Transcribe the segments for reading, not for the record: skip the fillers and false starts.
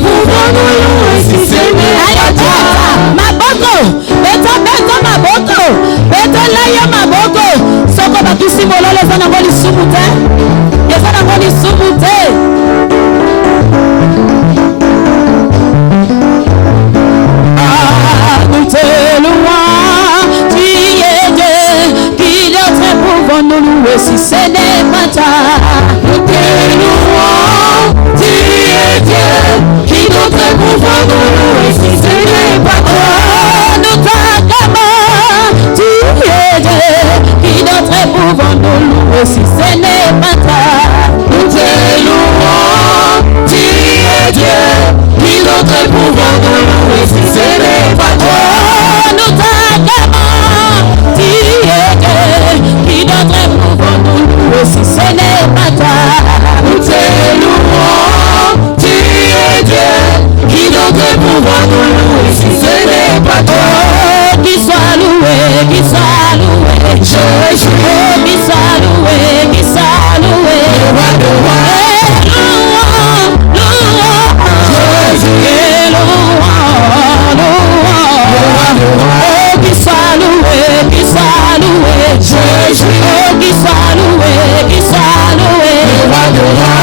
pouvoir nous louer si ce n'est pas toi. Maboko, beta maboko, beta layo maboko. Soko bakisi mololo zana ngoli sumute. Yezana ngoli sumute. Nous te louons, tu es Dieu, qui d'autre pouvons nous louer si ce n'est pas toi. Nous te louons, tu es Dieu, qui d'autre pouvons nous louer si ce n'est pas toi. Nous t'acclamons, tu es Dieu, qui d'autre pouvons nous louer si ce n'est pas toi. Nous te louons, tu es Dieu, qui d'autre pouvons nous louer si ce n'est pas toi. Nous t'acclamons, tu es Dieu, qui d'autre pouvons nous louer si ce n'est pas toi. Nous te louons, tu es Dieu, qui d'autre pouvons nous louer si ce n'est pas toi. Qui soit loué, Jésus, oh, qui soit loué, roi de rois. Jésus, qui soit loué, Jésus, oh, qui soit loué, roi de rois.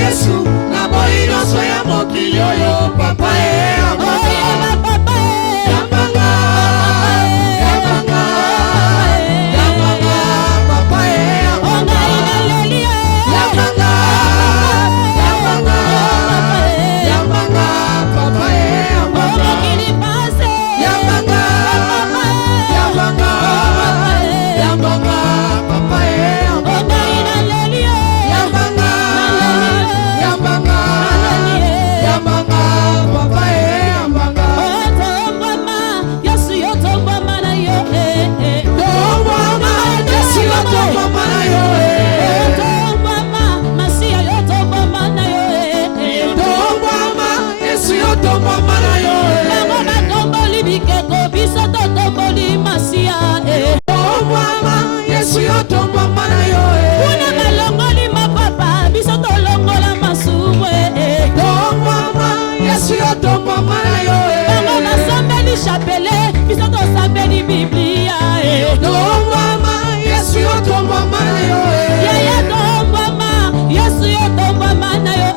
Yesu na boino soya mokilioyo papa Chapelet, biso to sambeli Biblia do mama Yesu yo to mama yo ya do mama Yesu yo to mama na yo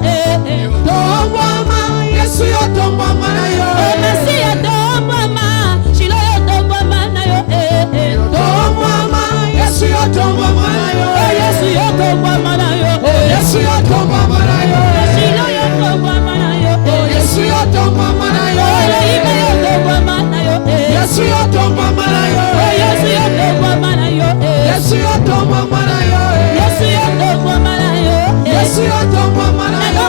do mama Yesu yo to mama yo Mesia do mama Shilo yo to mama na yo do mama Yesu yo to mama yo Yesu yo to mama na yo Yesu yo to mama yo Shilo yo to mama na yo Yesu yo to mama yo Yesu yo to mama yo Yesu yo to mama yo Yesu yo to mama yo Yesu yo to mama yo Yesu yo to mama yo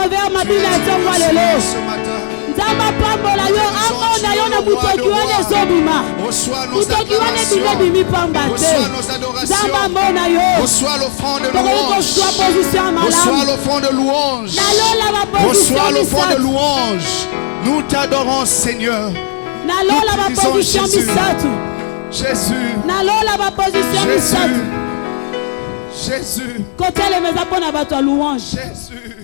travers ma Bible atongo lelo. ce matin. Nzamba pambola yo amona yo na butoki wana ezobima. Reçois nos Butoki wana bime bimi pamba te. Reçois nos adorations. Nzamba mona yo. Reçois l'offrande de Tokoki louange. kozwa position ya Reçois malamu. l'offrande de louange. Nalola ba position Reçois l'offrande de misatu. louange. Nous t'adorons, Seigneur. Nalola ba Nous position disons Jésus. misatu. Jésus. Nalola ba position misatu. Jésus. Kotelemeza mpona bato ya louange. Jésus.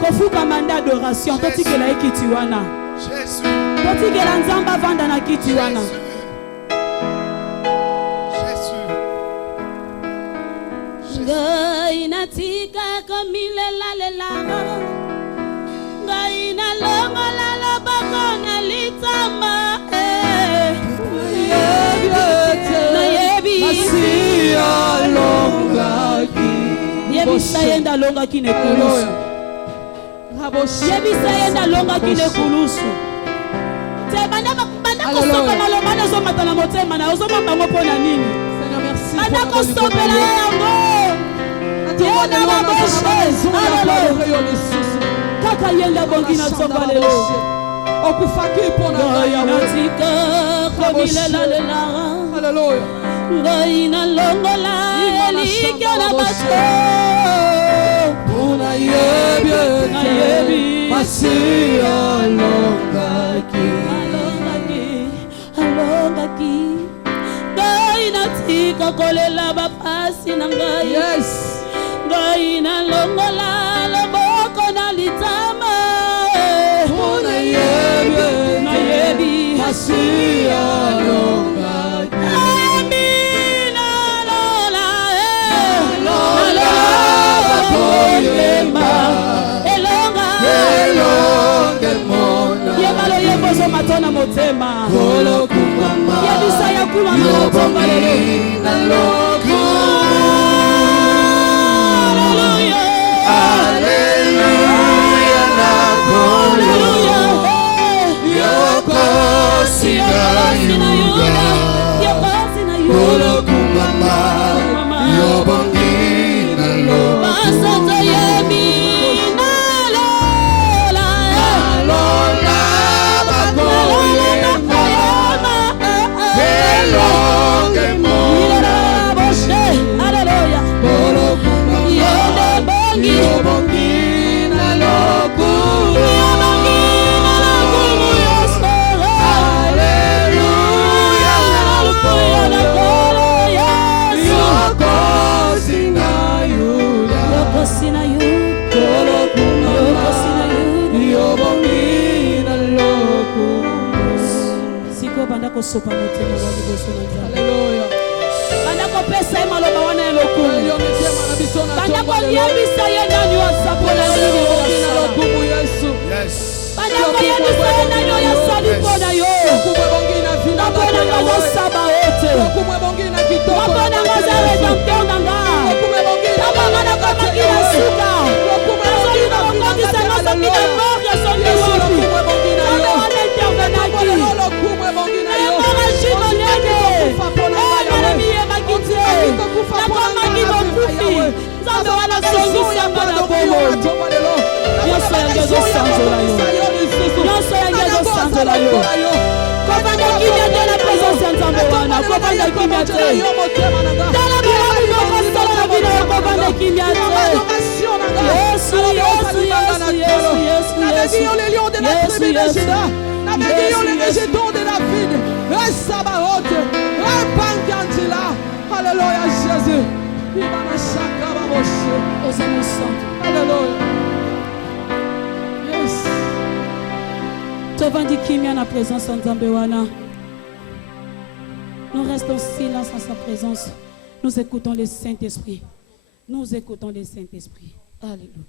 Kofuka manda adoration totikela ye kiti wana. Jésus. Totikela nzambe avanda na kiti wana. Ngai natika komilelalela. Ngai nalongola loboko na litama. Yebisa yenda longaki nekulusu. Yebisa yenda longaki nekulusu. Te banda kosopa maloba nezomata na motema na ozomba bango mpo na nini? Banda kosopela yango. Yenda baboshe. Kaka yenda bongi na tsoba lelo. Ngai natika komilelalela. Ngai nalongola elika na bato. Nayebi masi alongaki. Ngai natika kolela bapasi na ngai. Ngai nalongola loboko na litama. Nayebi masi alongaki. Matona motema yebisa ya kuma malotomba lelo. Haleluya haleluya yokosi na yuda yokosi na yuda yobongi na lo basoto yemi kosopa motema wa liboso na Nzambe. Haleluya. Banda kopesa maloba wana elokumu. Banda koyebisa ye nani wasapola lili na lokumu Yesu. Banda koyebisa ye nani yasali pona yo. Napona ngazo saba wote. Napona ngazo redempteur nanga. Napona ngazo kila suka. Nazoli na ngozi sana soki na mort soki wopi. Napona wana intervenaki. Alléluia Jésus. Yes. Tovandi kimia na présence Nzambe wana. Nous restons silence en sa présence. Nous écoutons le Saint-Esprit. Nous écoutons le Saint-Esprit. Alléluia.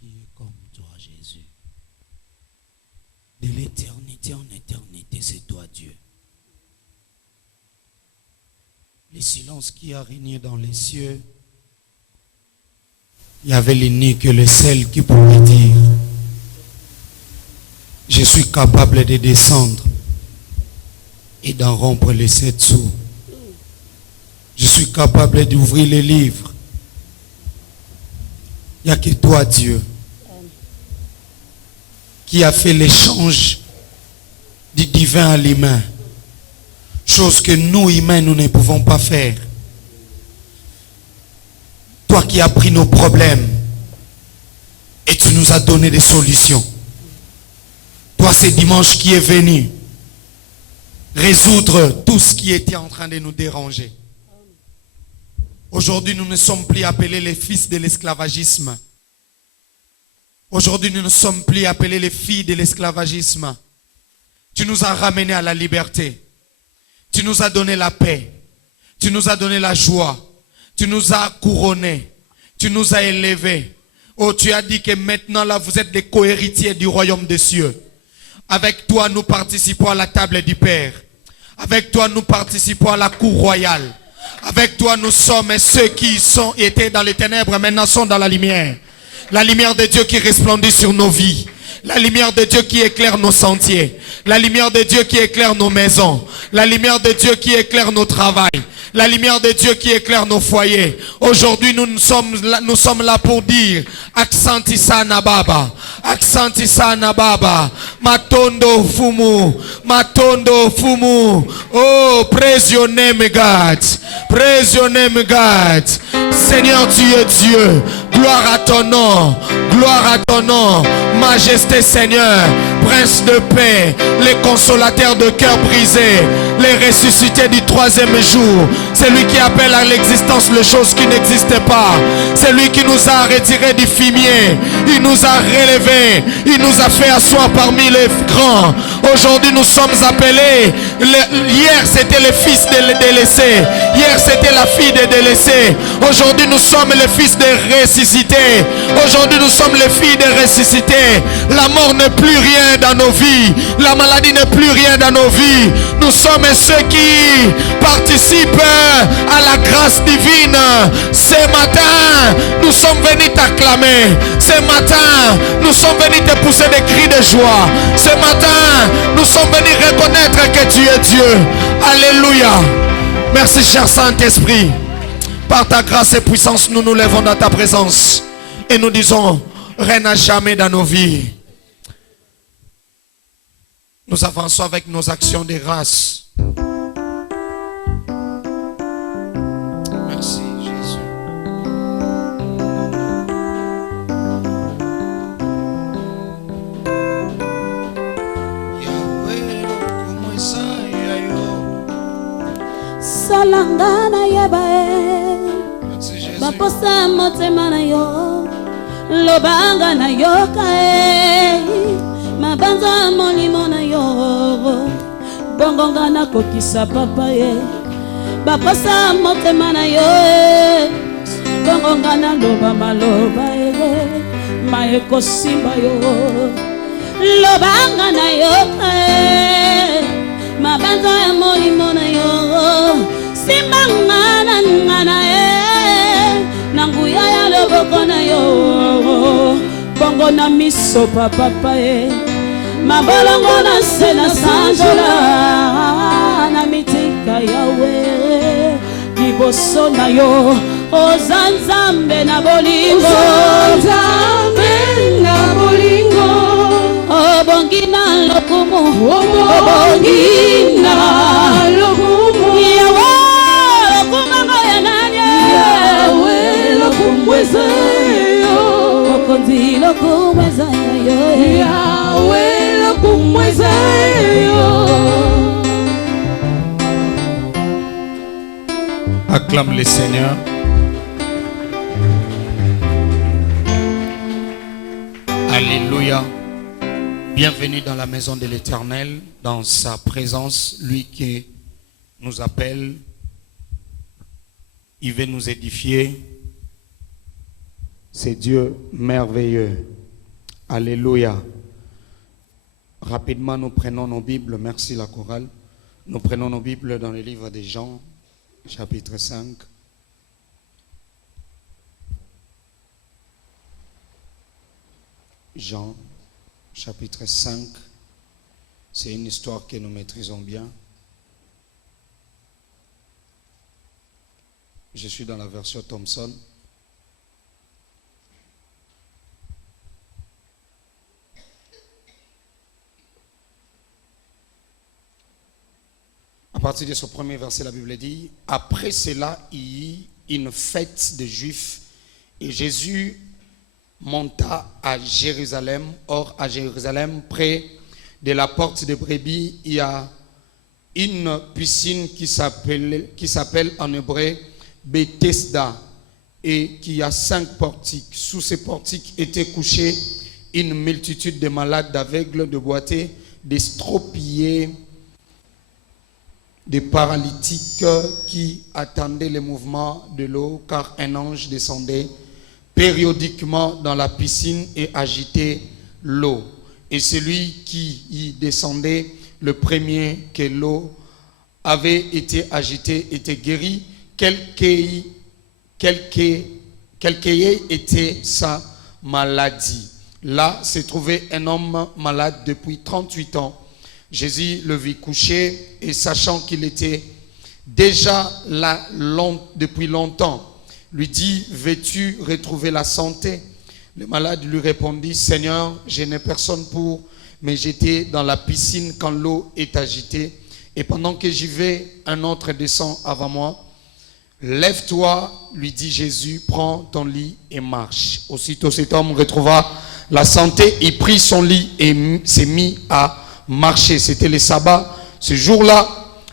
Qui est comme toi, Jésus? De l'éternité en éternité, c'est toi, Dieu. Le silence qui a régné dans les cieux, il y avait l'unique et le seul qui pouvait dire: je suis capable de descendre et d'en rompre les 7 sceaux. Je suis capable d'ouvrir les livres Il n'y a que toi, Dieu, qui a fait l'échange du divin à l'humain. Chose que nous, humains, nous ne pouvons pas faire. Toi qui as pris nos problèmes et tu nous as donné des solutions. Toi, c'est dimanche qui est venu résoudre tout ce qui était en train de nous déranger. Aujourd'hui, nous ne sommes plus appelés les fils de l'esclavagisme. Aujourd'hui, nous ne sommes plus appelés les filles de l'esclavagisme. Tu nous as ramenés à la liberté. Tu nous as donné la paix. Tu nous as donné la joie. Tu nous as couronnés. Tu nous as élevés. Oh, tu as dit que maintenant, là, vous êtes des co-héritiers du royaume des cieux. Avec toi, nous participons à la table du Père. Avec toi, nous participons à la cour royale. Avec toi, nous sommes ceux qui étaient dans les ténèbres, maintenant sont dans la lumière. La lumière de Dieu qui resplendit sur nos vies. La lumière de Dieu qui éclaire nos sentiers. La lumière de Dieu qui éclaire nos maisons. La lumière de Dieu qui éclaire nos travails. La lumière de Dieu qui éclaire nos foyers. Aujourd'hui, nous sommes là pour dire Aksanti sana baba. Aksanti sana baba. Matondo fumu. Matondo fumu. Oh, praise your name, God. Praise your name, God. Seigneur, tu es Dieu. Gloire à ton nom. Gloire à ton nom. Majesté, Seigneur. Prince de paix. Les consolateurs de cœur brisés. Les ressuscités du troisième jour. C'est lui qui appelle à l'existence les choses qui n'existaient pas. C'est lui qui nous a retirés du fumier. Il nous a relevés. Il nous a fait asseoir parmi les grands. Aujourd'hui, nous sommes appelés. Hier, c'était le fils des délaissés. Hier, c'était la fille des délaissés. Aujourd'hui, nous sommes les fils des ressuscités. Aujourd'hui, nous sommes les filles des ressuscités. La mort n'est plus rien dans nos vies. La maladie n'est plus rien dans nos vies. Nous sommes ceux qui participent à la grâce divine. Ce matin, nous sommes venus t'acclamer. Ce matin, nous sommes venus te pousser des cris de joie. Ce matin, nous sommes venus reconnaître que tu es Dieu. Alléluia. Merci, cher Saint-Esprit. Par ta grâce et puissance, nous nous lèvons dans ta présence. Et nous disons, règne à jamais dans nos vies. Nous avançons avec nos actions de grâce. Merci Jésus. Salangana yabae. Baposa motema na yo. Lobanga na yo kae. Mabanza molimo na yo. Bongonga na kokisa papa ye. Baposa motema na yo. Bongonga na loba maloba ye. Maeko simba yo. Lobanga na yo kae. Mabanza molimo na yo. Simba ngana ngana ye. Nanguya ya loboko na yo. Bongo na miso papa ye. Mabolongo na sena sanjola. Na mitika yawe. Liboso na yo. Ozanzambe na bolingo. Ozanzambe na bolingo. Obongina lokumu. Obongina lokumu. Yawe lokumango ya nanye. Yawe lokumweze yo. Okonzi lokumweza yo. Yawe lokumweza yo. Acclame le Seigneur. Alléluia. Bienvenue dans la maison de l'Éternel, dans sa présence, lui qui nous appelle, il veut nous édifier. C'est Dieu merveilleux. Alléluia. Rapidement, nous prenons nos Bibles. Merci la chorale. Nous prenons nos Bibles dans le livre de Jean, chapitre 5. Jean, chapitre 5. C'est une histoire que nous maîtrisons bien. Je suis dans la version Thomson. partir de ce premier verset, la Bible dit, après cela, il y eut une fête des Juifs et Jésus monta à Jérusalem. Or, à Jérusalem, près de la porte de Brebis, il y a une piscine qui s'appelle en hébreu Bethesda et qui a 5 portiques. Sous ces portiques étaient couchés une multitude de malades, d'aveugles, de boiteux, d'estropiés, de paralytiques qui attendaient le mouvement de l'eau, car un ange descendait périodiquement dans la piscine et agitait l'eau. Et celui qui y descendait, le premier que l'eau avait été agitée, était guéri, quelle qu'ait été sa maladie. Là se trouvait un homme malade depuis 38 ans. Jésus le vit couché et sachant qu'il était déjà là depuis longtemps, lui dit, veux-tu retrouver la santé? Le malade lui répondit, Seigneur, je n'ai personne pour me jeter dans la piscine quand l'eau est agitée. Et pendant que j'y vais, un autre descend avant moi. Lève-toi, lui dit Jésus, prends ton lit et marche. Aussitôt cet homme retrouva la santé, il prit son lit et s'est mis à marcher. C'était le sabbat. Ce jour-là,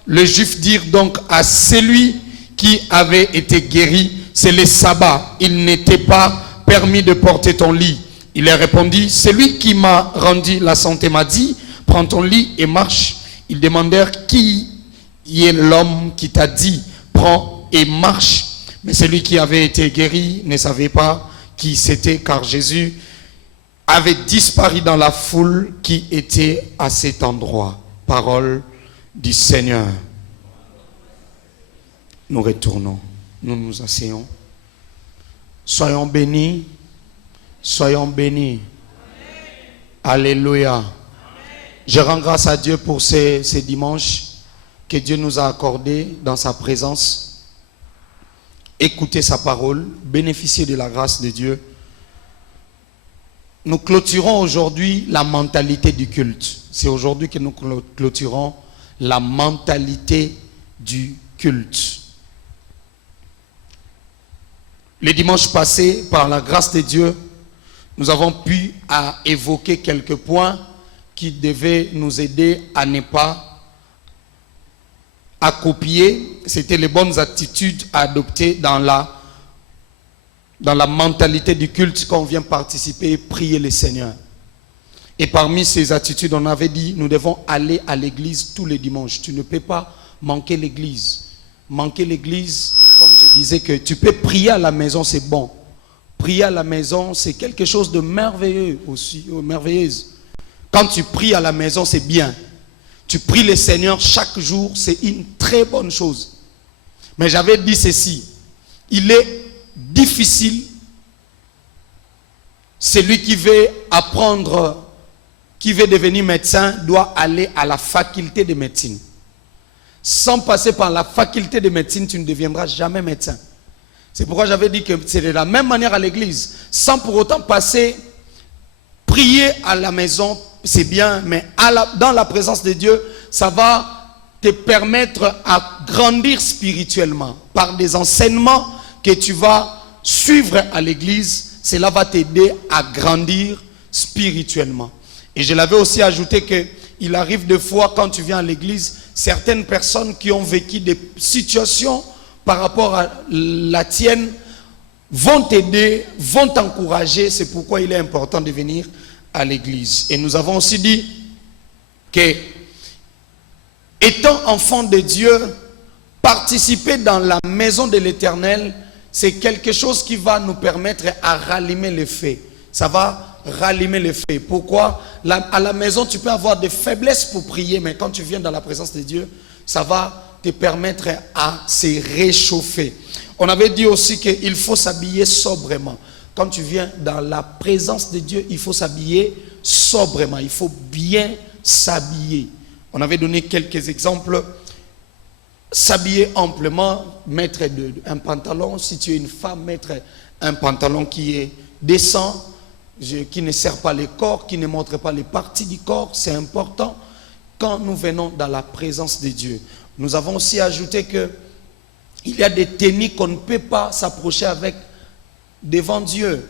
les Juifs dirent donc à celui qui avait été guéri, c'est le sabbat, il n'était pas permis de porter ton lit. Il leur répondit, celui qui m'a rendu la santé m'a dit, prends ton lit et marche. Ils demandèrent, qui est l'homme qui t'a dit, prends et marche? Mais celui qui avait été guéri ne savait pas qui c'était, car Jésus avait disparu dans la foule qui était à cet endroit. Parole du Seigneur. Nous retournons, nous nous asseyons. Soyons bénis, soyons bénis. Alléluia. Je rends grâce à Dieu pour ces dimanches que Dieu nous a accordés dans sa présence. Écoutez sa parole, bénéficiez de la grâce de Dieu. Nous clôturons aujourd'hui la mentalité du culte. C'est aujourd'hui que nous clôturons la mentalité du culte. Les dimanches passés, par la grâce de Dieu, nous avons pu évoquer quelques points qui devaient nous aider à ne pas à copier. C'était les bonnes attitudes à adopter dans la mentalité du culte quand on vient participer et prier le Seigneur. Et parmi ces attitudes, on avait dit, nous devons aller à l'église tous les dimanches. Tu ne peux pas manquer l'église. Manquer l'église, comme je disais, que tu peux prier à la maison, c'est bon. Prier à la maison, c'est quelque chose de merveilleux aussi, merveilleuse. Quand tu pries à la maison, c'est bien. Tu pries le Seigneur chaque jour, c'est une très bonne chose. Mais j'avais dit ceci, il est difficile, celui qui veut apprendre, qui veut devenir médecin, doit aller à la faculté de médecine. Sans passer par la faculté de médecine, tu ne deviendras jamais médecin. C'est pourquoi j'avais dit que c'est de la même manière à l'église. Sans pour autant passer, prier à la maison, c'est bien, mais dans la présence de Dieu, ça va te permettre à grandir spirituellement. Par des enseignements que tu vas suivre à l'église, cela va t'aider à grandir spirituellement. Et je l'avais aussi ajouté qu'il arrive des fois quand tu viens à l'église, certaines personnes qui ont vécu des situations par rapport à la tienne vont t'aider, vont t'encourager. C'est pourquoi il est important de venir à l'église. Et nous avons aussi dit que, étant enfant de Dieu, participer dans la maison de l'Éternel, c'est quelque chose qui va nous permettre à rallumer le feu. Ça va rallumer le feu. Pourquoi? À la maison, tu peux avoir des faiblesses pour prier, mais quand tu viens dans la présence de Dieu, ça va te permettre à se réchauffer. On avait dit aussi qu'il faut s'habiller sobrement. Quand tu viens dans la présence de Dieu, il faut s'habiller sobrement. Il faut bien s'habiller. On avait donné quelques exemples. S'habiller amplement, mettre un pantalon. Si tu es une femme, mettre un pantalon qui est décent, qui ne sert pas le corps, qui ne montre pas les parties du corps. C'est important quand nous venons dans la présence de Dieu. Nous avons aussi ajouté que il y a des techniques qu'on ne peut pas s'approcher avec devant Dieu.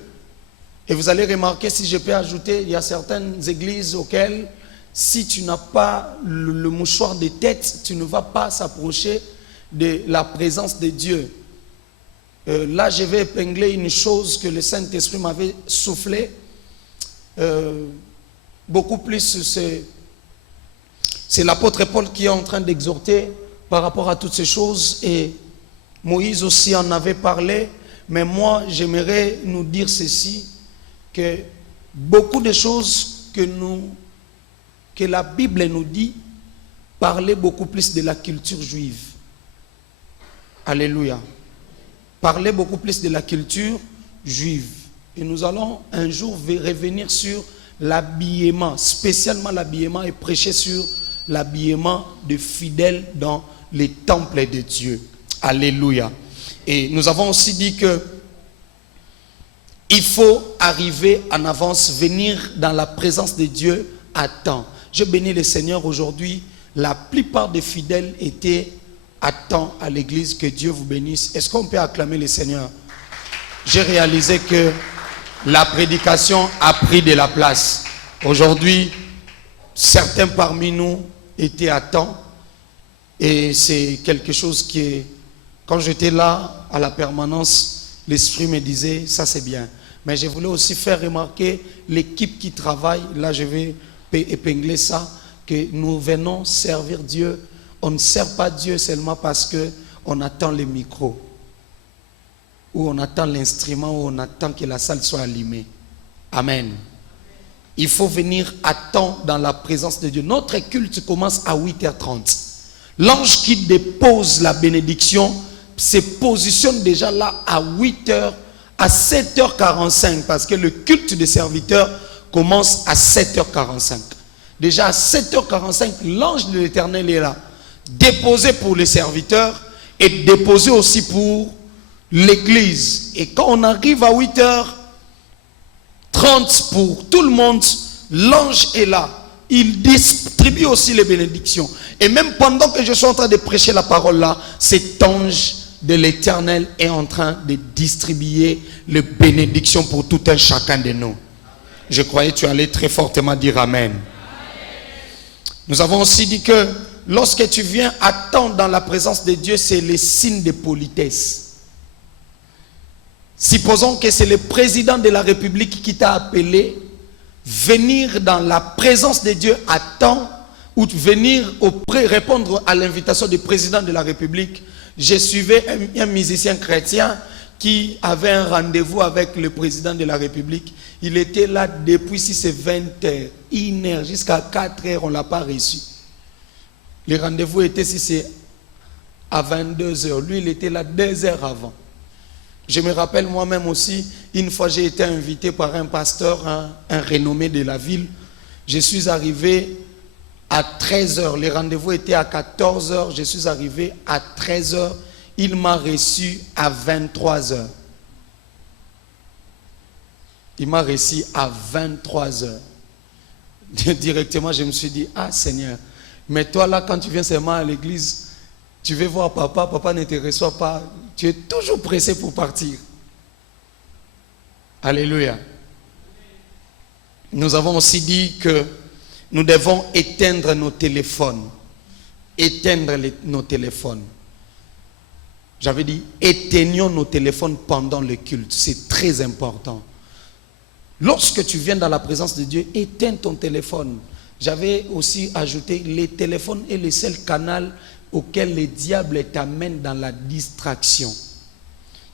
Et vous allez remarquer, si je peux ajouter, il y a certaines églises auxquelles, si tu n'as pas le mouchoir de tête, tu ne vas pas s'approcher de la présence de Dieu. Là, je vais épingler une chose que le Saint-Esprit m'avait soufflé. Beaucoup plus, c'est l'apôtre Paul qui est en train d'exhorter par rapport à toutes ces choses. Et Moïse aussi en avait parlé. Mais moi, j'aimerais nous dire ceci, que beaucoup de choses que la Bible nous dit parlaient beaucoup plus de la culture juive. Alléluia. Parlait beaucoup plus de la culture juive. Et nous allons un jour revenir sur l'habillement, spécialement l'habillement, et prêcher sur l'habillement de fidèles dans les temples de Dieu. Alléluia. Et nous avons aussi dit que il faut arriver en avance, venir dans la présence de Dieu à temps. Je bénis le Seigneur aujourd'hui. La plupart des fidèles étaient à temps à l'église. Que Dieu vous bénisse. Est-ce qu'on peut acclamer le Seigneur? J'ai réalisé que la prédication a pris de la place. Aujourd'hui, certains parmi nous étaient à temps. Et c'est quelque chose qui est... Quand j'étais là, à la permanence, l'Esprit me disait, ça c'est bien. Mais je voulais aussi faire remarquer l'équipe qui travaille. Là, je vais épingler ça, que nous venons servir Dieu. On ne sert pas Dieu seulement parce qu'on attend le micro, ou on attend l'instrument, ou on attend que la salle soit allumée. Amen. Il faut venir à temps dans la présence de Dieu. Notre culte commence à 8h30. L'ange qui dépose la bénédiction se positionne déjà là à 8h, à 7h45, parce que le culte des serviteurs commence à 7h45. Déjà à 7h45, l'ange de l'Éternel est là, déposé pour les serviteurs et déposé aussi pour l'église. Et quand on arrive à 8h30 pour tout le monde, l'ange est là. Il distribue aussi les bénédictions. Et même pendant que je suis en train de prêcher la parole là, cet ange de l'Éternel est en train de distribuer les bénédictions pour tout un chacun de nous. Je croyais que tu allais très fortement dire Amen. Nous avons aussi dit que lorsque tu viens à temps dans la présence de Dieu, c'est le signe de politesse. Supposons que c'est le président de la République qui t'a appelé, venir dans la présence de Dieu à temps, ou venir répondre à l'invitation du président de la République. Je suivais un musicien chrétien qui avait un rendez-vous avec le président de la République. Il était là depuis 20h, 1h jusqu'à 4h, on ne l'a pas reçu. Le rendez-vous était à 22h. Lui, il était là 2 heures avant. Je me rappelle moi-même aussi, une fois j'ai été invité par un pasteur, un renommé de la ville. Je suis arrivé à 13h. Le rendez-vous était à 14h. Je suis arrivé à 13h. Il m'a reçu à 23h. Il m'a reçu à 23h. Directement, je me suis dit, ah Seigneur, mais toi là, quand tu viens seulement à l'église, tu veux voir papa, papa ne te reçoit pas. Tu es toujours pressé pour partir. Alléluia. Nous avons aussi dit que nous devons éteindre nos téléphones. Éteindre nos téléphones. J'avais dit, éteignons nos téléphones pendant le culte. C'est très important. Lorsque tu viens dans la présence de Dieu, éteins ton téléphone. J'avais aussi ajouté, les téléphones est le seul canal auquel le diable t'amène dans la distraction.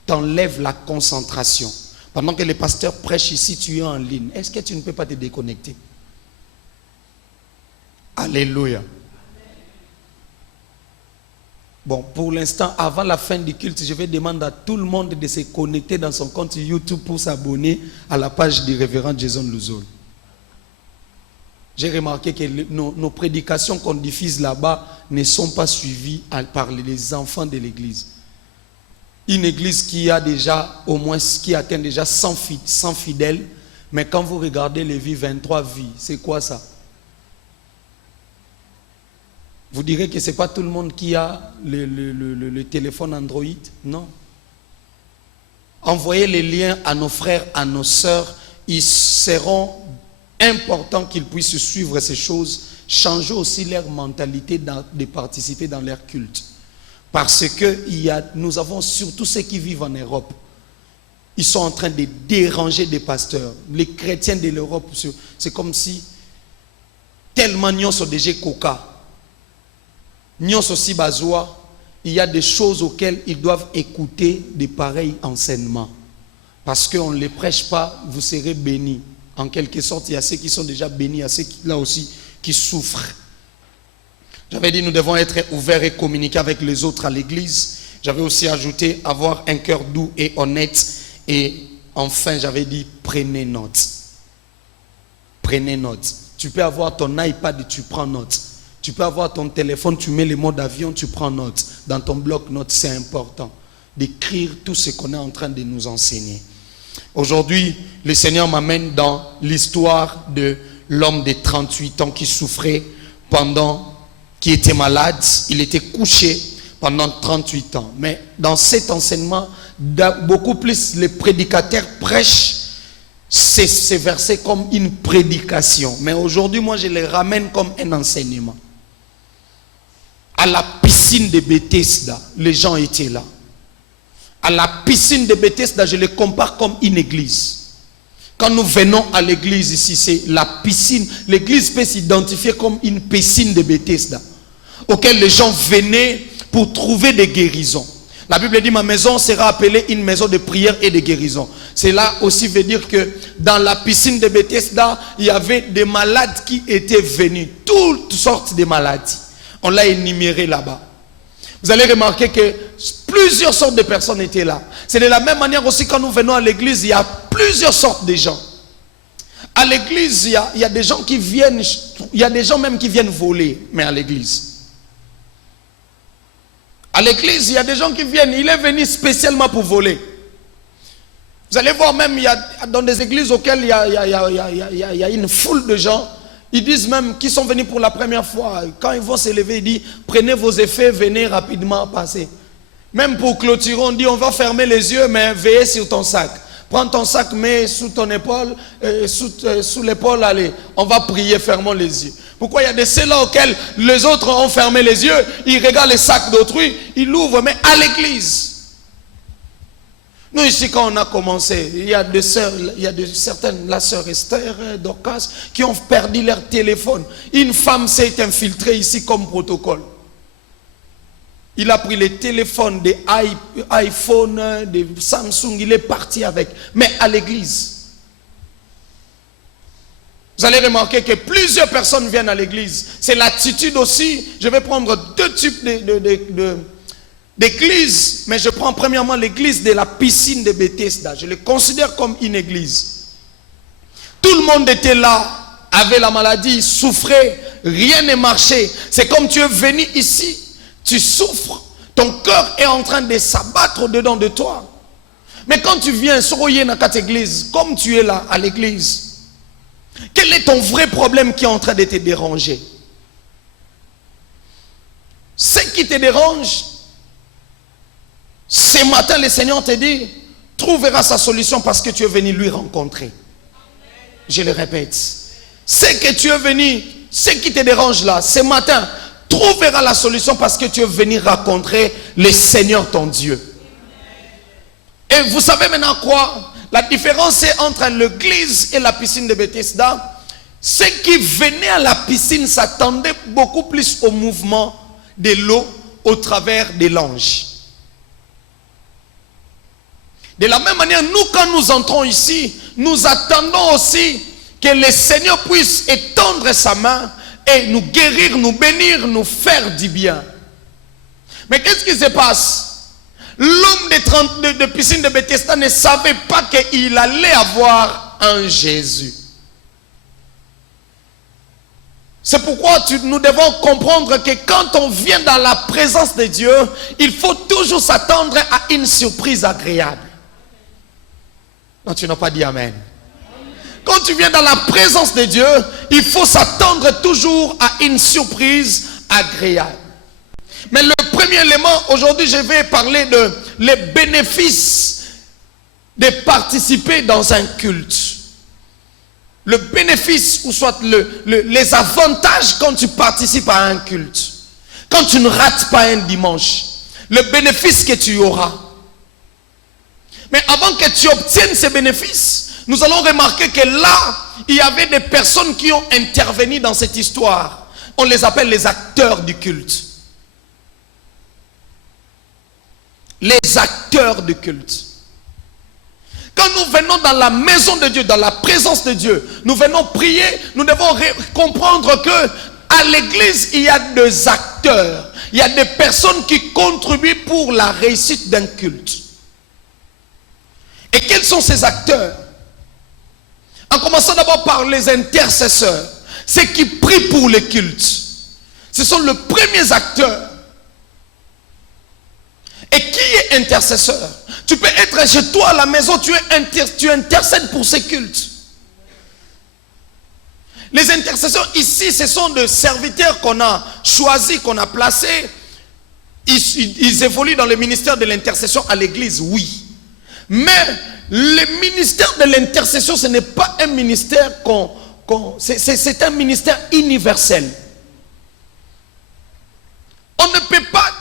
T'enlève la concentration. Pendant que les pasteurs prêchent ici, tu es en ligne. Est-ce que tu ne peux pas te déconnecter? Alléluia. Bon, pour l'instant, avant la fin du culte, je vais demander à tout le monde de se connecter dans son compte YouTube pour s'abonner à la page du révérend Jason Luzol. J'ai remarqué que nos prédications qu'on diffuse là-bas ne sont pas suivies par les enfants de l'église. Une église qui a déjà, au moins, qui atteint déjà 100 fidèles, mais quand vous regardez les vies, 23 vies, c'est quoi ça? Vous direz que ce n'est pas tout le monde qui a le téléphone Android. Non. Envoyez les liens à nos frères, à nos sœurs. Ils seront importants qu'ils puissent suivre ces choses. Changer aussi leur mentalité de participer dans leur culte. Parce que nous avons surtout ceux qui vivent en Europe. Ils sont en train de déranger des pasteurs. Les chrétiens de l'Europe, c'est comme si tellement nous sommes déjà coca. Nous sommes aussi bazois. Il y a des choses auxquelles ils doivent écouter des pareils enseignements. Parce qu'on ne les prêche pas, vous serez bénis. En quelque sorte, il y a ceux qui sont déjà bénis, il y a ceux qui, là aussi qui souffrent. J'avais dit nous devons être ouverts et communiquer avec les autres à l'église. J'avais aussi ajouté avoir un cœur doux et honnête. Et enfin, j'avais dit prenez note. Prenez note. Tu peux avoir ton iPad et tu prends note. Tu peux avoir ton téléphone, tu mets le mode avion, tu prends note. Dans ton bloc-notes, c'est important d'écrire tout ce qu'on est en train de nous enseigner. Aujourd'hui, le Seigneur m'amène dans l'histoire de l'homme de 38 ans qui souffrait qui était malade. Il était couché pendant 38 ans. Mais dans cet enseignement, beaucoup plus les prédicateurs prêchent ces versets comme une prédication. Mais aujourd'hui, moi, je les ramène comme un enseignement. À la piscine de Bethesda, les gens étaient là. À la piscine de Bethesda, je les compare comme une église. Quand nous venons à l'église ici, c'est la piscine. L'église peut s'identifier comme une piscine de Bethesda, auquel les gens venaient pour trouver des guérisons. La Bible dit, ma maison sera appelée une maison de prière et de guérison. Cela aussi veut dire que dans la piscine de Bethesda, il y avait des malades qui étaient venus. Toutes sortes de maladies. On l'a énuméré là-bas. Vous allez remarquer que plusieurs sortes de personnes étaient là. C'est de la même manière aussi quand nous venons à l'église, il y a plusieurs sortes de gens. À l'église, il y a des gens qui viennent, il y a des gens même qui viennent voler, mais à l'église. À l'église, il y a des gens qui viennent, il est venu spécialement pour voler. Vous allez voir même, il y a dans des églises auxquelles il y a une foule de gens. Ils disent même qu'ils sont venus pour la première fois. Quand ils vont se lever, ils disent, prenez vos effets, venez rapidement passer. Même pour clôturer, on dit, on va fermer les yeux, mais veillez sur ton sac. Prends ton sac, mets sous ton épaule, sous l'épaule, allez. On va prier, fermons les yeux. Pourquoi il y a des ceux-là auxquels les autres ont fermé les yeux, ils regardent les sacs d'autrui, ils l'ouvrent, mais à l'église. Nous ici quand on a commencé, il y a des sœurs, certaines, la sœur Esther, Dorcas, qui ont perdu leur téléphone. Une femme s'est infiltrée ici comme protocole. Il a pris les téléphones des iPhone, des Samsung, il est parti avec. Mais à l'église. Vous allez remarquer que plusieurs personnes viennent à l'église. C'est l'attitude aussi. Je vais prendre deux types d'église, mais je prends premièrement l'église de la piscine de Bethesda. Je le considère comme une église. Tout le monde était là, avait la maladie, souffrait, rien ne marchait. C'est comme tu es venu ici, tu souffres, ton cœur est en train de s'abattre au-dedans de toi. Mais quand tu viens sur cette église, comme tu es là à l'église, quel est ton vrai problème qui est en train de te déranger? Ce qui te dérange, ce matin, le Seigneur te dit, trouvera sa solution parce que tu es venu lui rencontrer. Je le répète. Ce que tu es venu, ce qui te dérange là, ce matin, trouvera la solution parce que tu es venu rencontrer le Seigneur ton Dieu. Et vous savez maintenant quoi? La différence est entre l'église et la piscine de Bethesda. Ceux qui venaient à la piscine s'attendaient beaucoup plus au mouvement de l'eau au travers de l'ange. De la même manière, nous, quand nous entrons ici, nous attendons aussi que le Seigneur puisse étendre sa main et nous guérir, nous bénir, nous faire du bien. Mais qu'est-ce qui se passe? L'homme de piscine de Bethesda ne savait pas qu'il allait avoir un Jésus. C'est pourquoi nous devons comprendre que quand on vient dans la présence de Dieu, il faut toujours s'attendre à une surprise agréable. Non, tu n'as pas dit Amen. Quand tu viens dans la présence de Dieu, il faut s'attendre toujours à une surprise agréable. Mais le premier élément, aujourd'hui, je vais parler de les bénéfices de participer dans un culte. Le bénéfice, ou soit les avantages quand tu participes à un culte. Quand tu ne rates pas un dimanche. Le bénéfice que tu auras. Mais avant que tu obtiennes ces bénéfices, nous allons remarquer que là, il y avait des personnes qui ont intervenu dans cette histoire. On les appelle les acteurs du culte. Les acteurs du culte. Quand nous venons dans la maison de Dieu, dans la présence de Dieu, nous venons prier, nous devons comprendre que à l'église, il y a des acteurs. Il y a des personnes qui contribuent pour la réussite d'un culte. Et quels sont ces acteurs? En commençant d'abord par les intercesseurs, ceux qui prient pour les cultes. Ce sont les premiers acteurs. Et qui est intercesseur? Tu peux être chez toi à la maison, tu intercèdes pour ces cultes. Les intercesseurs ici, ce sont des serviteurs qu'on a choisis, qu'on a placés. Ils évoluent dans le ministère de l'intercession à l'église, oui. Mais le ministère de l'intercession, ce n'est pas un ministère c'est un ministère universel. On ne peut pas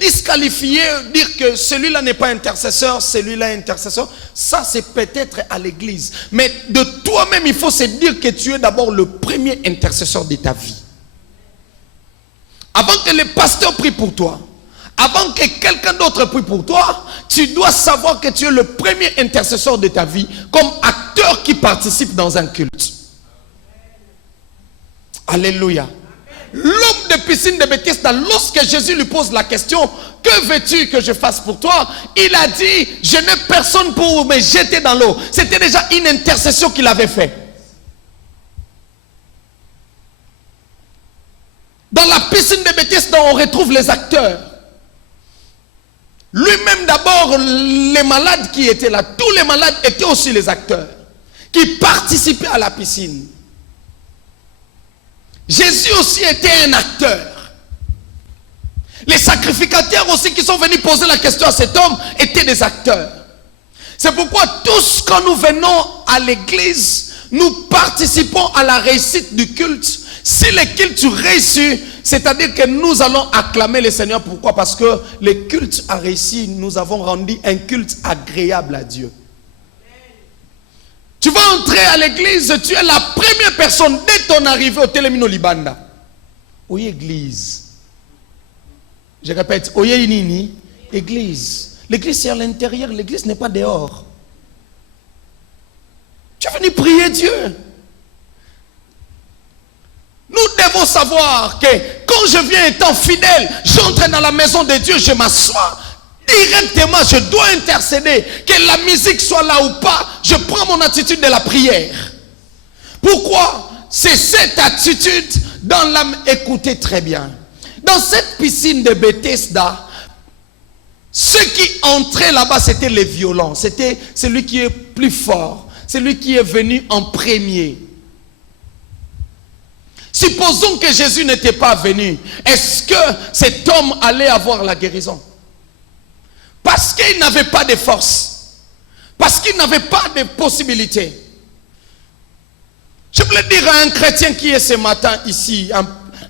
disqualifier, dire que celui-là n'est pas intercesseur, celui-là est intercesseur. Ça, c'est peut-être à l'église. Mais de toi-même, il faut se dire que tu es d'abord le premier intercesseur de ta vie. Avant que le pasteur prie pour toi, avant que quelqu'un d'autre prie pour toi, tu dois savoir que tu es le premier intercesseur de ta vie comme acteur qui participe dans un culte. Alléluia. L'homme de piscine de Bethesda, lorsque Jésus lui pose la question, que veux-tu que je fasse pour toi? Il a dit, je n'ai personne pour me jeter dans l'eau. C'était déjà une intercession qu'il avait faite. Dans la piscine de Bethesda, on retrouve les acteurs. Lui-même d'abord, les malades qui étaient là, tous les malades étaient aussi les acteurs, qui participaient à la piscine. Jésus aussi était un acteur. Les sacrificateurs aussi qui sont venus poser la question à cet homme étaient des acteurs. C'est pourquoi tous quand nous venons à l'église, nous participons à la réussite du culte. Si le culte réussit, c'est-à-dire que nous allons acclamer le Seigneur. Pourquoi? Parce que le culte a réussi. Nous avons rendu un culte agréable à Dieu. Tu vas entrer à l'église, tu es la première personne dès ton arrivée au Télémino Libanda. Oui, église. Je répète, oye nini, église. L'église c'est à l'intérieur, l'église n'est pas dehors. Tu es venu prier Dieu. Nous devons savoir que quand je viens étant fidèle, j'entre dans la maison de Dieu, je m'assois. Directement, je dois intercéder. Que la musique soit là ou pas, je prends mon attitude de la prière. Pourquoi? C'est cette attitude dans l'âme. Écoutez très bien. Dans cette piscine de Bethesda, ceux qui entraient là-bas, c'était les violents. C'était celui qui est plus fort. Celui qui est venu en premier. Supposons que Jésus n'était pas venu. Est-ce que cet homme allait avoir la guérison? Parce qu'il n'avait pas de force. Parce qu'il n'avait pas de possibilité. Je voulais dire à un chrétien qui est ce matin ici,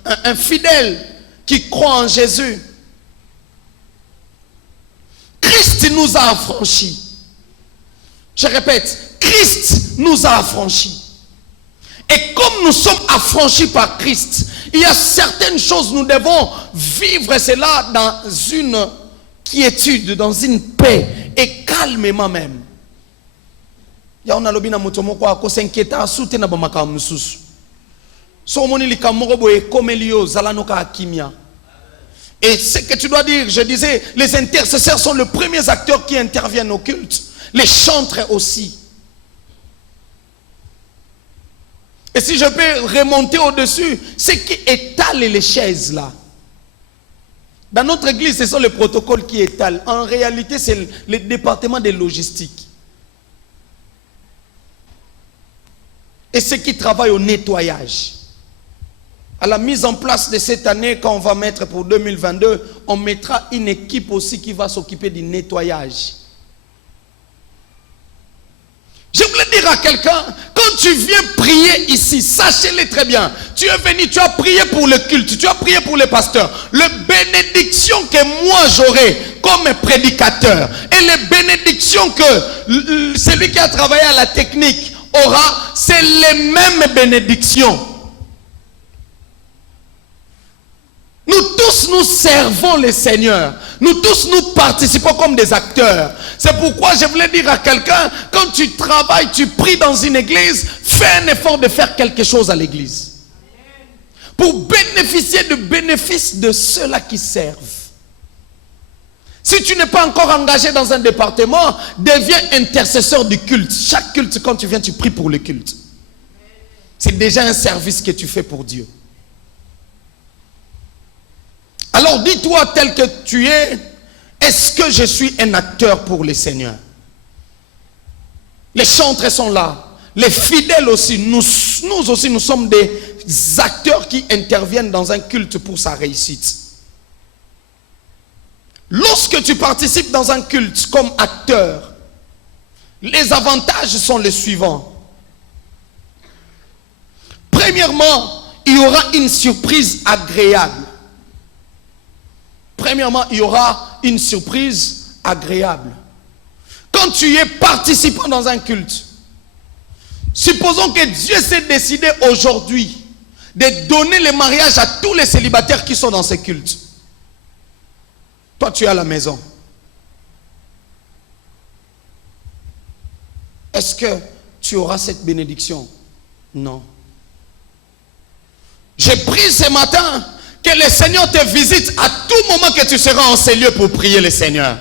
un fidèle qui croit en Jésus. Christ nous a affranchis. Je répète, Christ nous a affranchis. Et comme nous sommes affranchis par Christ, il y a certaines choses, nous devons vivre cela dans une quiétude, dans une paix et calmement même. Ya on a lobina mutomoko ako s'inquiéta soute na bamaka mususu. So moni likamoko boye komelio zalanoka kimia. Et ce que tu dois dire, je disais, les intercesseurs sont les premiers acteurs qui interviennent au culte. Les chantres aussi. Et si je peux remonter au-dessus, c'est qui étale les chaises là. Dans notre église, ce sont les protocoles qui étalent. En réalité, c'est le département de logistique. Et ceux qui travaillent au nettoyage. À la mise en place de cette année, quand on va mettre pour 2022, on mettra une équipe aussi qui va s'occuper du nettoyage. Je voulais dire à quelqu'un, quand tu viens prier ici, sachez-le très bien, tu es venu, tu as prié pour le culte, tu as prié pour les pasteurs. La bénédiction que moi j'aurai comme prédicateur et les bénédictions que celui qui a travaillé à la technique aura, c'est les mêmes bénédictions. Nous tous, nous servons le Seigneur. Nous tous, nous participons comme des acteurs. C'est pourquoi je voulais dire à quelqu'un, quand tu travailles, tu pries dans une église, fais un effort de faire quelque chose à l'église. Pour bénéficier du bénéfice de ceux-là qui servent. Si tu n'es pas encore engagé dans un département, deviens intercesseur du culte. Chaque culte, quand tu viens, tu pries pour le culte. C'est déjà un service que tu fais pour Dieu. Alors dis-toi tel que tu es, est-ce que je suis un acteur pour le Seigneur? Les chantres sont là, les fidèles aussi, nous aussi nous sommes des acteurs qui interviennent dans un culte pour sa réussite. Lorsque tu participes dans un culte comme acteur, les avantages sont les suivants. Premièrement, il y aura une surprise agréable. Premièrement, il y aura une surprise agréable. Quand tu es participant dans un culte, supposons que Dieu s'est décidé aujourd'hui de donner le mariage à tous les célibataires qui sont dans ce culte. Toi, tu es à la maison. Est-ce que tu auras cette bénédiction? Non. J'ai prié ce matin que le Seigneur te visite à tout moment que tu seras en ces lieux pour prier le Seigneur.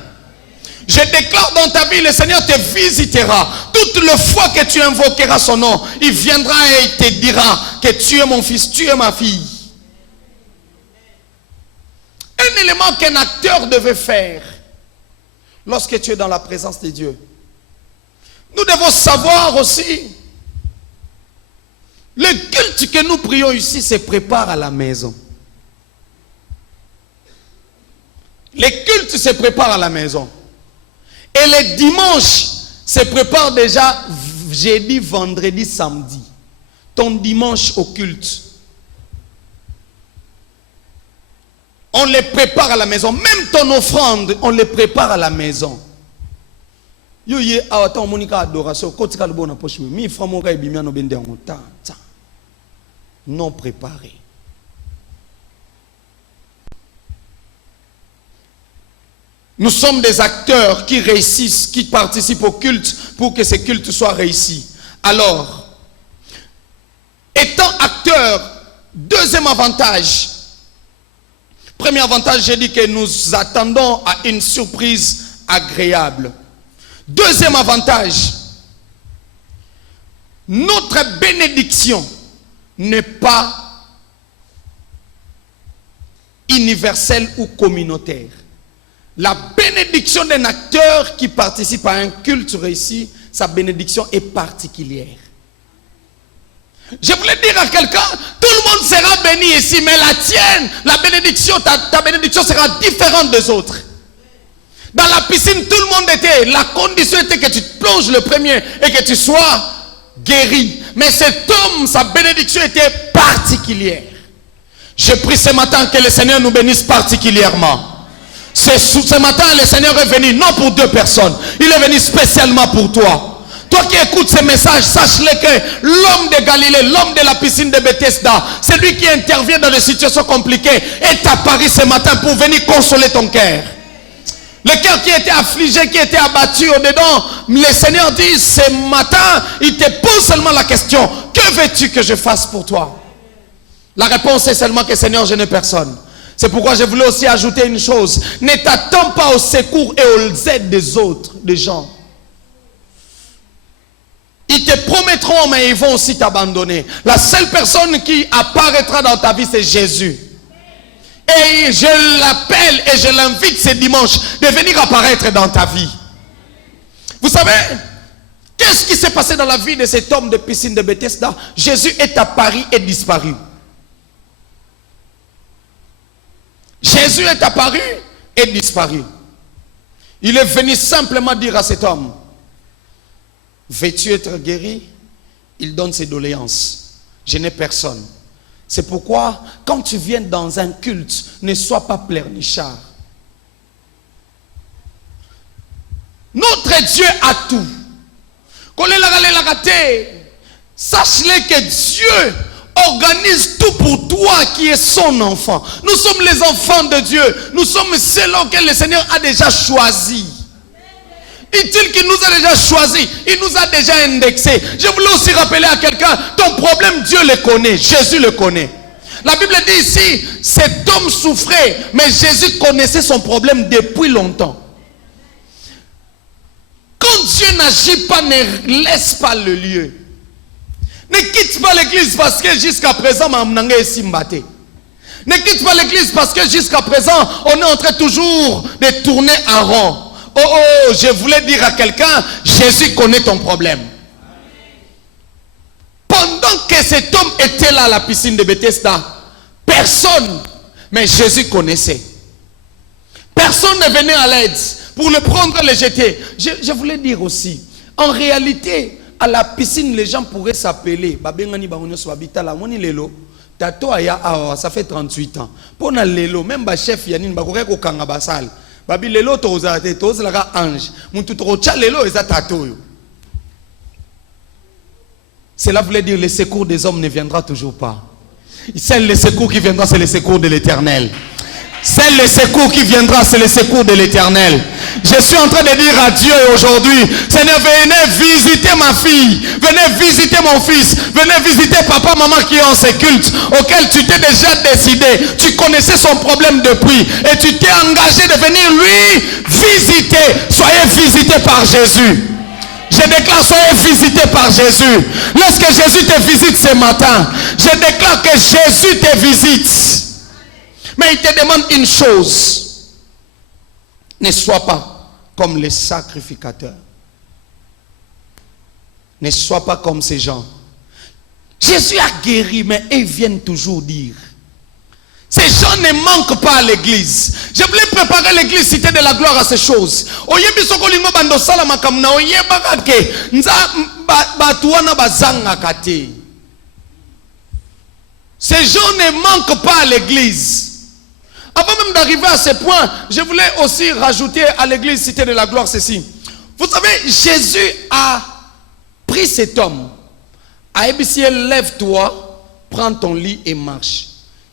Je déclare dans ta vie, le Seigneur te visitera. Toutes les fois que tu invoqueras son nom, il viendra et il te dira que tu es mon fils, tu es ma fille. Un élément qu'un acteur devait faire lorsque tu es dans la présence de Dieu. Nous devons savoir aussi, le culte que nous prions ici se prépare à la maison. Les cultes se préparent à la maison. Et les dimanches se préparent déjà jeudi, vendredi, samedi. Ton dimanche au culte. On les prépare à la maison. Même ton offrande, on les prépare à la maison. Non préparé. Nous sommes des acteurs qui réussissent, qui participent au culte pour que ce culte soit réussi. Alors, étant acteur, deuxième avantage. Premier avantage, j'ai dit que nous attendons à une surprise agréable. Deuxième avantage, notre bénédiction n'est pas universelle ou communautaire. La bénédiction d'un acteur qui participe à un culte réussi, sa bénédiction est particulière. Je voulais dire à quelqu'un, tout le monde sera béni ici, mais la tienne, la bénédiction, ta bénédiction sera différente des autres. Dans la piscine, tout le monde était, la condition était que tu te plonges le premier et que tu sois guéri. Mais cet homme, sa bénédiction était particulière. Je prie ce matin que le Seigneur nous bénisse particulièrement. Ce matin, le Seigneur est venu, non pour deux personnes. Il est venu spécialement pour toi. Toi qui écoutes ce message, sache-le que l'homme de Galilée, l'homme de la piscine de Bethesda, celui qui intervient dans des situations compliquées, est apparu ce matin pour venir consoler ton cœur. Le cœur qui était affligé, qui était abattu au-dedans, le Seigneur dit, ce matin, il te pose seulement la question, que veux-tu que je fasse pour toi? La réponse est seulement que Seigneur, je n'ai personne. C'est pourquoi je voulais aussi ajouter une chose. Ne t'attends pas au secours et aux aides des autres, des gens. Ils te promettront, mais ils vont aussi t'abandonner. La seule personne qui apparaîtra dans ta vie, c'est Jésus. Et je l'appelle et je l'invite ce dimanche de venir apparaître dans ta vie. Vous savez, qu'est-ce qui s'est passé dans la vie de cet homme de piscine de Bethesda? Jésus est apparu et disparu. Jésus est apparu et disparu. Il est venu simplement dire à cet homme, veux-tu être guéri? Il donne ses doléances. Je n'ai personne. C'est pourquoi, quand tu viens dans un culte, ne sois pas pleurnichard. Notre Dieu a tout. Sache-le que Dieu organise tout pour toi qui es son enfant. Nous sommes les enfants de Dieu. Nous sommes ceux que le Seigneur a déjà choisis. Est-il qu'il nous a déjà choisis? Il nous a déjà indexés. Je voulais aussi rappeler à quelqu'un, ton problème, Dieu le connaît. Jésus le connaît. La Bible dit ici, cet homme souffrait, mais Jésus connaissait son problème depuis longtemps. Quand Dieu n'agit pas, ne laisse pas le lieu. Ne quitte pas l'église parce que jusqu'à présent, ne quitte pas l'église parce que jusqu'à présent, on est en train toujours de tourner en rond. Oh, je voulais dire à quelqu'un, Jésus connaît ton problème. Pendant que cet homme était là à la piscine de Bethesda, personne, mais Jésus connaissait. Personne ne venait à l'aide pour le prendre et le jeter. Je voulais dire aussi, en réalité, à la piscine, les gens pourraient s'appeler. Ça fait 38 ans. Pour lelo, même le chef Yannin, babi lelo tozate tozalaka ange. Muntu trocha lelo eza tato. Cela voulait dire le secours des hommes ne viendra toujours pas. C'est le secours qui viendra, c'est le secours de l'Éternel. C'est le secours qui viendra, c'est le secours de l'Éternel. Je suis en train de dire à Dieu aujourd'hui, Seigneur, venez visiter ma fille, venez visiter mon fils, venez visiter papa, maman qui est en ce culte, auquel tu t'es déjà décidé, tu connaissais son problème depuis, et tu t'es engagé de venir lui visiter. Soyez visités par Jésus. Je déclare, soyez visités par Jésus. Lorsque Jésus te visite ce matin, je déclare que Jésus te visite. Mais il te demande une chose. Ne sois pas comme les sacrificateurs. Ne sois pas comme ces gens. Jésus a guéri, mais ils viennent toujours dire. Ces gens ne manquent pas à l'église. Je voulais préparer l'église cité de la gloire à ces choses. Ces gens ne manquent pas à l'église. Avant même d'arriver à ce point, je voulais aussi rajouter à l'église cité de la gloire ceci. Vous savez, Jésus a pris cet homme. A dit, lève-toi, prends ton lit et marche.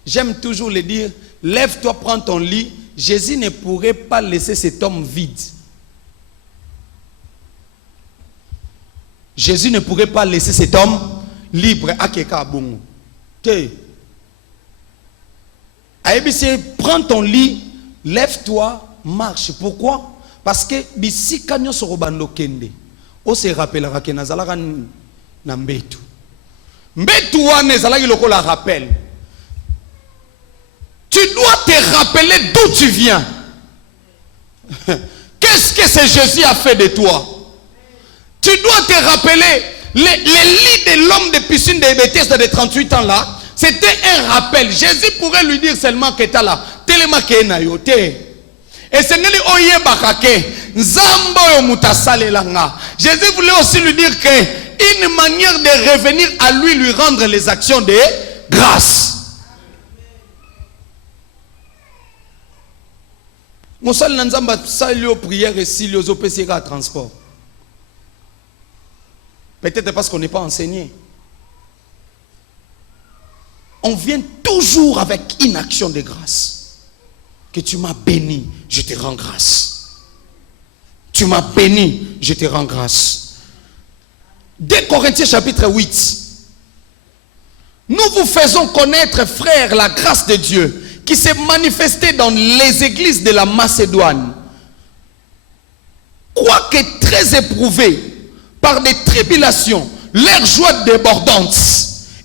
J'aime toujours le dire, lève-toi, prends ton lit. Jésus ne pourrait pas laisser cet homme vide. Jésus ne pourrait pas laisser cet homme libre. Prends ton lit, lève-toi, marche. Pourquoi? Parce que si kanyo sorobando kende, on se rappellera que nazalaka na mbetu. Mbetu wa nezalaki loko la rappel. Tu dois te rappeler d'où tu viens. Qu'est-ce que ce Jésus a fait de toi? Tu dois te rappeler les lits de l'homme de piscine de Bethesda de 38 ans là. C'était un rappel. Jésus pourrait lui dire seulement que tu es là. Tellement que tu es là. Et c'est oye bakake. Nzambo yo mutasale langa. Jésus voulait aussi lui dire que une manière de revenir à lui, lui rendre les actions de grâce. Mosal nanzamba salio prière et silio zopesera transport. Peut-être parce qu'on n'est pas enseigné. On vient toujours avec une action de grâce. Que tu m'as béni, je te rends grâce. Tu m'as béni, je te rends grâce. 2 Corinthiens chapitre 8. Nous vous faisons connaître, frères, la grâce de Dieu qui s'est manifestée dans les églises de la Macédoine. Quoique très éprouvés par des tribulations, leur joie débordante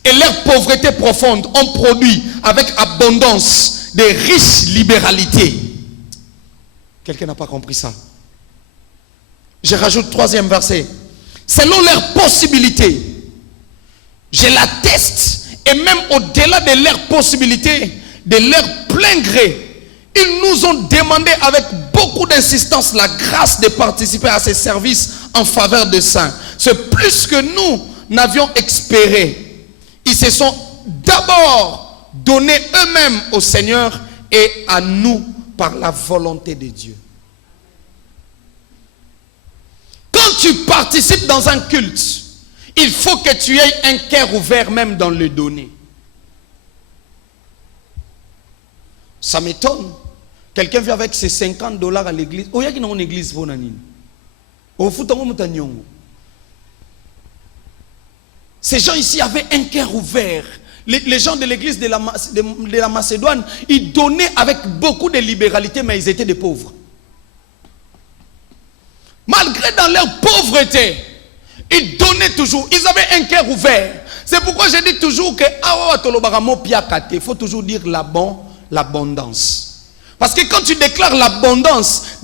et leur pauvreté profonde ont produit avec abondance de riches libéralités. Quelqu'un n'a pas compris ça. Je rajoute 3e verset. Selon leurs possibilités, je l'atteste, et même au-delà de leurs possibilités, de leur plein gré, Ils nous ont demandé avec beaucoup d'insistance la grâce de participer à ces services en faveur des saints. C'est plus que nous n'avions espéré. Ils se sont d'abord donnés eux-mêmes au Seigneur et à nous par la volonté de Dieu. Quand tu participes dans un culte, il faut que tu aies un cœur ouvert même dans le donner. Ça m'étonne. Quelqu'un vient avec ses $50 à l'église. Oh, il y a qui dans une église. Ces gens ici avaient un cœur ouvert. Les gens de l'église de la Macédoine, ils donnaient avec beaucoup de libéralité, mais ils étaient des pauvres. Malgré dans leur pauvreté, ils donnaient toujours. Ils avaient un cœur ouvert. C'est pourquoi je dis toujours que il faut toujours dire l'abondance. Parce que quand tu déclares l'abondance,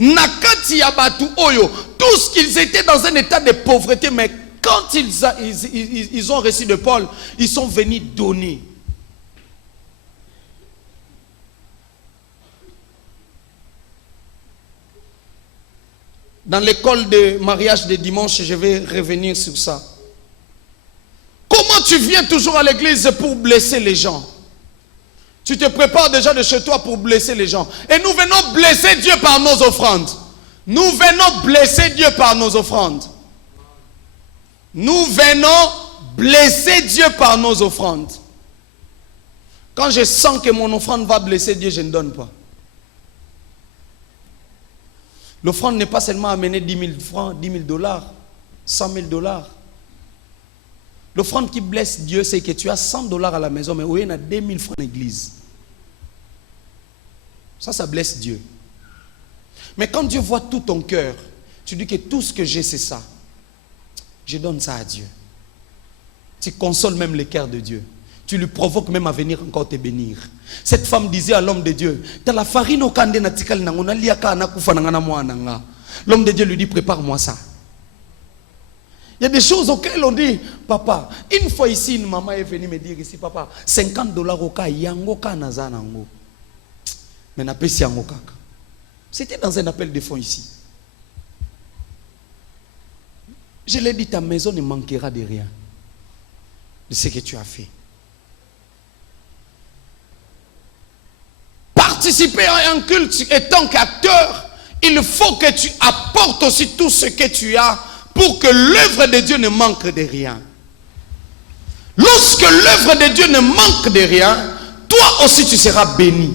tous qu'ils étaient dans un état de pauvreté, mais quand ils ont reçu de Paul, ils sont venus donner. Dans l'école de mariage de dimanche, je vais revenir sur ça. Comment tu viens toujours à l'église pour blesser les gens? Tu te prépares déjà de chez toi pour blesser les gens. Et nous venons blesser Dieu par nos offrandes. Nous venons blesser Dieu par nos offrandes. Nous venons blesser Dieu par nos offrandes. Quand je sens que mon offrande va blesser Dieu, je ne donne pas. L'offrande n'est pas seulement amener 10 000 francs, 10 000 $, 100 000 $. L'offrande qui blesse Dieu, c'est que tu as 100 $ à la maison, mais où il y a 2 000 francs d'église. Ça blesse Dieu. Mais quand Dieu voit tout ton cœur, tu dis que tout ce que j'ai, c'est ça. Je donne ça à Dieu. Tu consoles même le cœur de Dieu. Tu lui provoques même à venir encore te bénir. Cette femme disait à l'homme de Dieu, l'homme de Dieu lui dit, prépare-moi ça. Il y a des choses auxquelles on dit, papa, une fois ici, une maman est venue me dire ici, papa, 50 $ au cas, yango ka nazanango. Mais n'a pas si yango kaka. C'était dans un appel de fonds ici. Je l'ai dit, ta maison ne manquera de rien. De ce que tu as fait. Participer à un culte étant qu'acteur, il faut que tu apportes aussi tout ce que tu as pour que l'œuvre de Dieu ne manque de rien. Lorsque l'œuvre de Dieu ne manque de rien, toi aussi tu seras béni.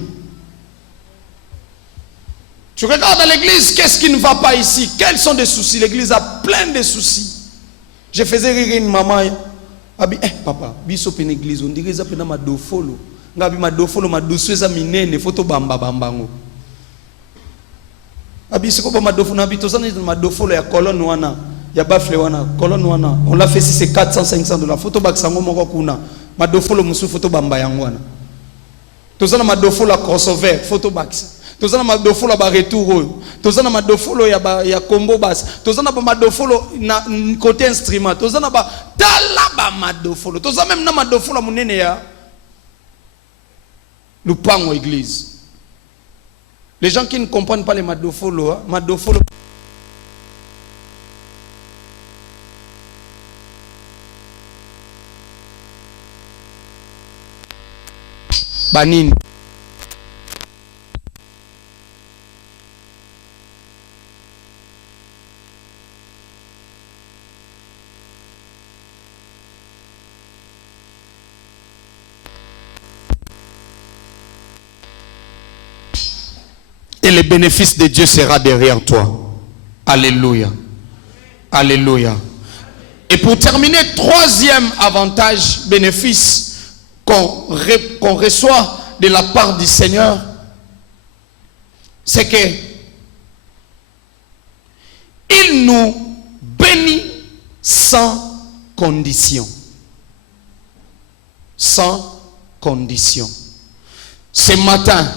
Tu regardes à l'église, qu'est-ce qui ne va pas ici? Quels sont les soucis? L'église a plein de soucis. Je faisais rire une maman. Papa, biso une église, on dirait ça pena ma dofolo. Ngabi ma dofolo ma dosweza minene photo bamba bambango. Abi siko ma dofolo na bitozana ma dofolo ya colonne wana, ya bafle wana, colonne wana. On l'a fait si c'est 400-500 $. Photo baksango moko kuna. Ma dofolo musu photo bamba yango wana. Tozana ma dofolo crossover, photo baksa. Tozana ma dofolo ba retour. Tozana ma dofolo ya combo bass. Tozana ba ma dofolo na côté instrument. Tozana ba talaba ma dofolo. Tozana même na ma dofolo munene ya Lupango église. Les gens qui ne comprennent pas les madofolo, madofolo. Banin. Et le bénéfice de Dieu sera derrière toi. Alléluia. Alléluia. Et pour terminer, troisième avantage, bénéfice qu'on reçoit de la part du Seigneur, c'est que il nous bénit sans condition. Sans condition. Ce matin,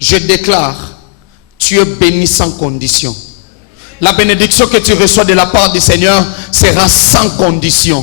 je déclare, tu es béni sans condition. La bénédiction que tu reçois de la part du Seigneur sera sans condition.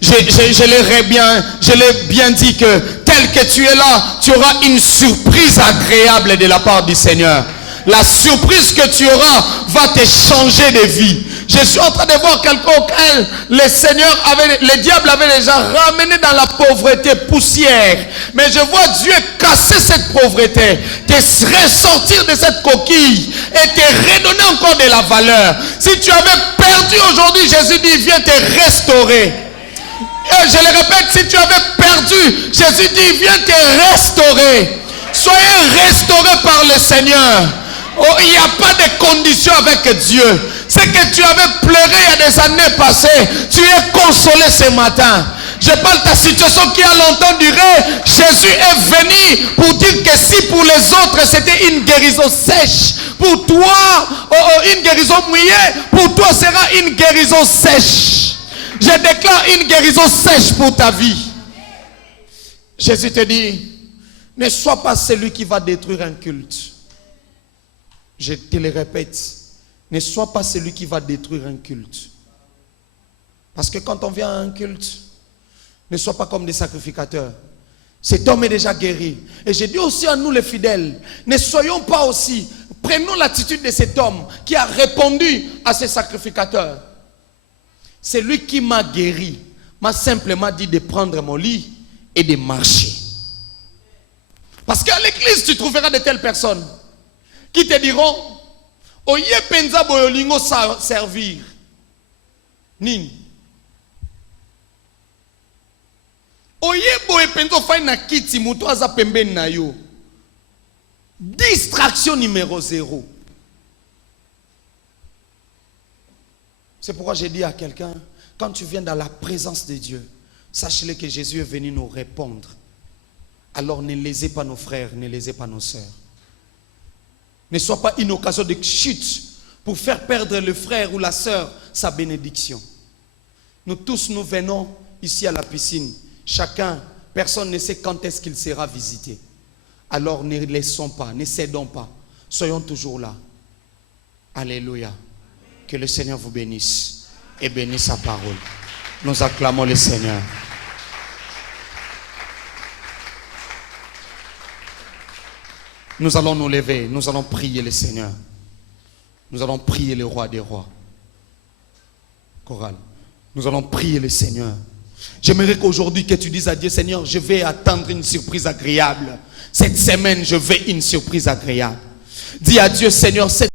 Je l'ai bien dit que tel que tu es là, tu auras une surprise agréable de la part du Seigneur. La surprise que tu auras va te changer de vie. Je suis en train de voir quelqu'un auquel le diable avait déjà ramené dans la pauvreté poussière. Mais je vois Dieu casser cette pauvreté, te ressortir de cette coquille et te redonner encore de la valeur. Si tu avais perdu aujourd'hui, Jésus dit, viens te restaurer. Et je le répète, si tu avais perdu, Jésus dit, viens te restaurer. Soyez restaurés par le Seigneur. Oh, il n'y a pas de condition avec Dieu. Ce que tu avais pleuré il y a des années passées, tu es consolé ce matin. Je parle de ta situation qui a longtemps duré. Jésus est venu pour dire que si pour les autres c'était une guérison sèche, pour toi, une guérison mouillée, pour toi sera une guérison sèche. Je déclare une guérison sèche pour ta vie. Jésus te dit, ne sois pas celui qui va détruire un culte. Je te le répète, ne sois pas celui qui va détruire un culte. Parce que quand on vient à un culte, ne sois pas comme des sacrificateurs. Cet homme est déjà guéri. Et je dis aussi à nous les fidèles, ne soyons pas aussi, prenons l'attitude de cet homme qui a répondu à ces sacrificateurs. C'est lui qui m'a guéri, m'a simplement dit de prendre mon lit et de marcher. Parce qu'à l'église, tu trouveras de telles personnes qui te diront, oye penza boyolingo servir. Nini. Oye boye penza fay na kiti muto aza pembeni na yo. Distraction numéro 0. C'est pourquoi j'ai dit à quelqu'un, quand tu viens dans la présence de Dieu, sache-le que Jésus est venu nous répondre. Alors ne lésez pas nos frères, ne lésez pas nos sœurs. Ne sois pas une occasion de chute pour faire perdre le frère ou la sœur sa bénédiction. Nous tous, nous venons ici à la piscine. Chacun, personne ne sait quand est-ce qu'il sera visité. Alors ne laissons pas, ne cédons pas. Soyons toujours là. Alléluia. Que le Seigneur vous bénisse et bénisse sa parole. Nous acclamons le Seigneur. Nous allons nous lever, nous allons prier le Seigneur. Nous allons prier le roi des rois. Chorale. Nous allons prier le Seigneur. J'aimerais qu'aujourd'hui que tu dises à Dieu, Seigneur, je vais attendre une surprise agréable. Cette semaine, je veux une surprise agréable. Dis à Dieu, Seigneur, cette